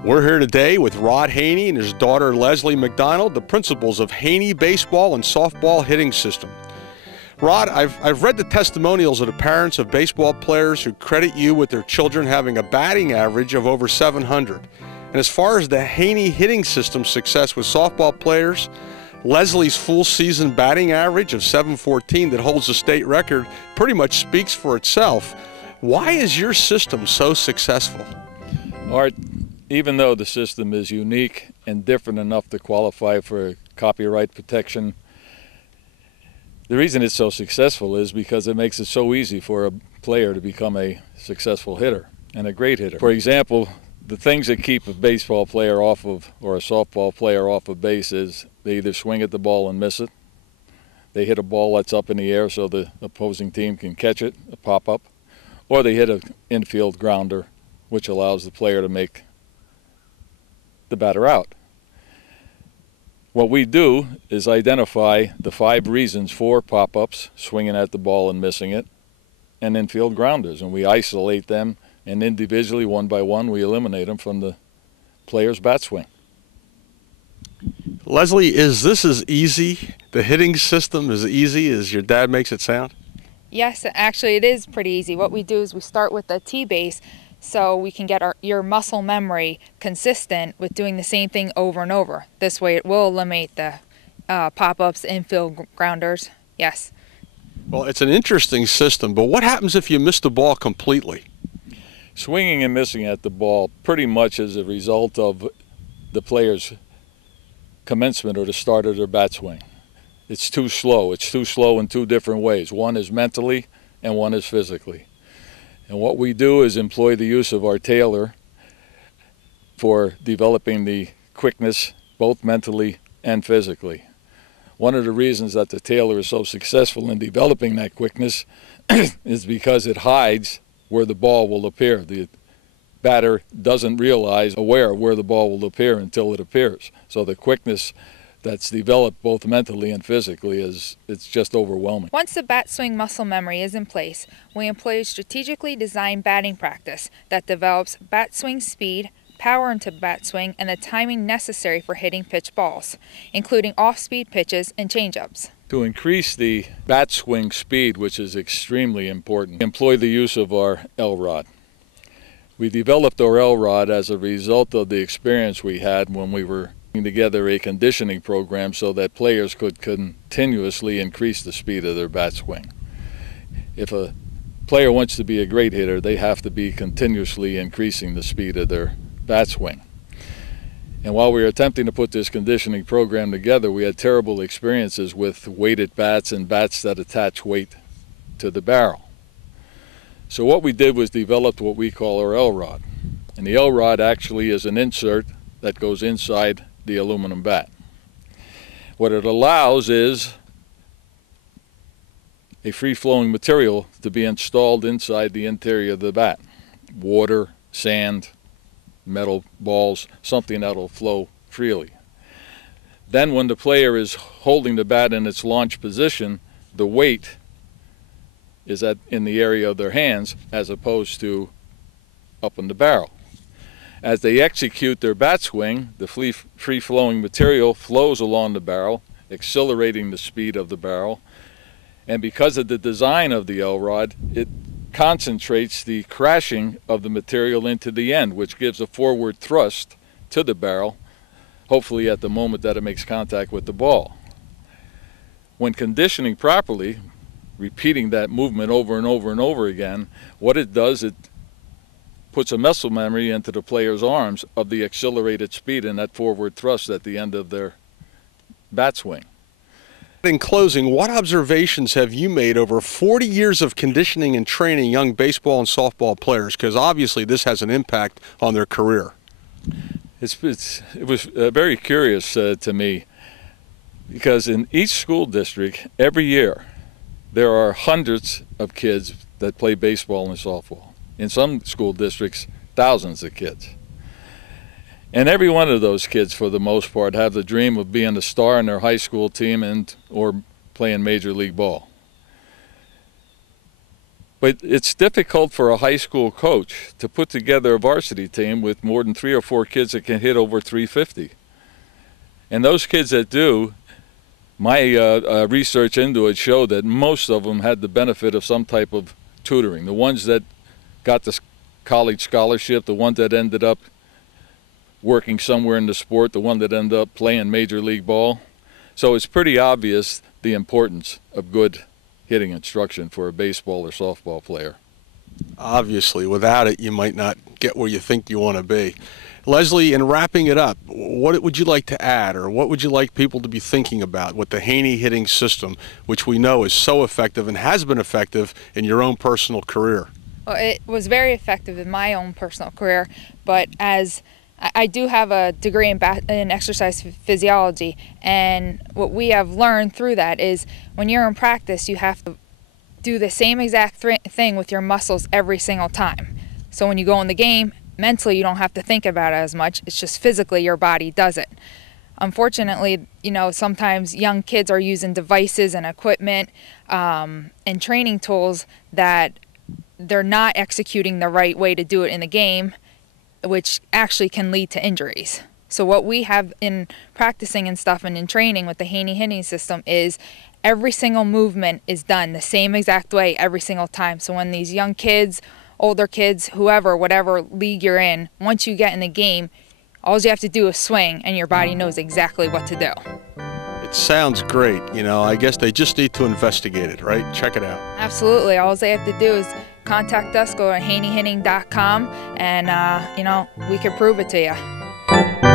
We're here today with Rod Haney and his daughter Leslie McDonald, the principals of Haney Baseball and Softball Hitting System. Rod, I've read the testimonials of the parents of baseball players who credit you with their children having a batting average of over 700. And as far as the Haney hitting system's success with softball players, Leslie's full season batting average of 714 that holds the state record pretty much speaks for itself. Why is your system so successful? Art, even though the system is unique and different enough to qualify for copyright protection, the reason it's so successful is because it makes it so easy for a player to become a successful hitter and a great hitter. For example, the things that keep a baseball player off of, or a softball player off of base is they either swing at the ball and miss it, they hit a ball that's up in the air so the opposing team can catch it, a pop-up, or they hit an infield grounder, which allows the player to make the batter out. What we do is identify the 5 reasons for pop-ups, swinging at the ball and missing it, and infield grounders, and we isolate them, and individually, one by one, we eliminate them from the player's bat swing. Leslie, is this as easy, the hitting system as easy as your dad makes it sound? Yes, actually it is pretty easy. What we do is we start with the T-base so we can get your muscle memory consistent with doing the same thing over and over. This way it will eliminate the pop-ups, infield grounders. Yes. Well, it's an interesting system, but what happens if you miss the ball completely? Swinging and missing at the ball pretty much is a result of the player's commencement or the start of their bat swing. It's too slow. It's too slow in 2 different ways. One is mentally and one is physically. And what we do is employ the use of our tailor for developing the quickness both mentally and physically. One of the reasons that the tailor is so successful in developing that quickness is because it hides where the ball will appear. The batter doesn't realize, aware of where the ball will appear until it appears. So the quickness that's developed both mentally and physically it's just overwhelming. Once the bat swing muscle memory is in place, we employ a strategically designed batting practice that develops bat swing speed, power into bat swing, and the timing necessary for hitting pitch balls, including off-speed pitches and changeups. To increase the bat swing speed, which is extremely important, we employ the use of our L-rod. We developed our L-rod as a result of the experience we had when we were putting together a conditioning program so that players could continuously increase the speed of their bat swing. If a player wants to be a great hitter, they have to be continuously increasing the speed of their bat swing. And while we were attempting to put this conditioning program together, we had terrible experiences with weighted bats and bats that attach weight to the barrel. So what we did was develop what we call our L-rod. And the L-rod actually is an insert that goes inside the aluminum bat. What it allows is a free-flowing material to be installed inside the interior of the bat. Water, sand, metal balls, something that will flow freely. Then when the player is holding the bat in its launch position, the weight is in the area of their hands as opposed to up in the barrel. As they execute their bat swing, the free-flowing material flows along the barrel, accelerating the speed of the barrel. And because of the design of the L-rod, it concentrates the crashing of the material into the end, which gives a forward thrust to the barrel, hopefully at the moment that it makes contact with the ball. When conditioning properly, repeating that movement over and over and over again, what it does, it puts a muscle memory into the player's arms of the accelerated speed and that forward thrust at the end of their bat swing. In closing, what observations have you made over 40 years of conditioning and training young baseball and softball players? Because obviously this has an impact on their career. It was very curious to me, because in each school district every year there are hundreds of kids that play baseball and softball. In some school districts, thousands of kids. And every one of those kids, for the most part, have the dream of being a star in their high school team or playing Major League ball. But it's difficult for a high school coach to put together a varsity team with more than 3 or 4 kids that can hit over 350. And those kids that do, my research into it showed that most of them had the benefit of some type of tutoring. The ones that got the college scholarship, the ones that ended up working somewhere in the sport, the one that ended up playing Major League Ball. So it's pretty obvious the importance of good hitting instruction for a baseball or softball player. Obviously, without it, you might not get where you think you want to be. Leslie, in wrapping it up, what would you like to add, or what would you like people to be thinking about with the Haney hitting system, which we know is so effective and has been effective in your own personal career? Well, it was very effective in my own personal career, but as I do have a degree in exercise physiology, and what we have learned through that is when you're in practice, you have to do the same exact thing with your muscles every single time. So when you go in the game, mentally you don't have to think about it as much. It's just physically your body does it. Unfortunately, sometimes young kids are using devices and equipment and training tools that they're not executing the right way to do it in the game, which actually can lead to injuries. So what we have in practicing and stuff and in training with the Haney hitting system is every single movement is done the same exact way every single time. So when these young kids, older kids, whoever, whatever league you're in, once you get in the game, all you have to do is swing and your body knows exactly what to do. It sounds great. I guess they just need to investigate it, right? Check it out. Absolutely. All they have to do is contact us, go to haneyhitting.com, and we can prove it to you.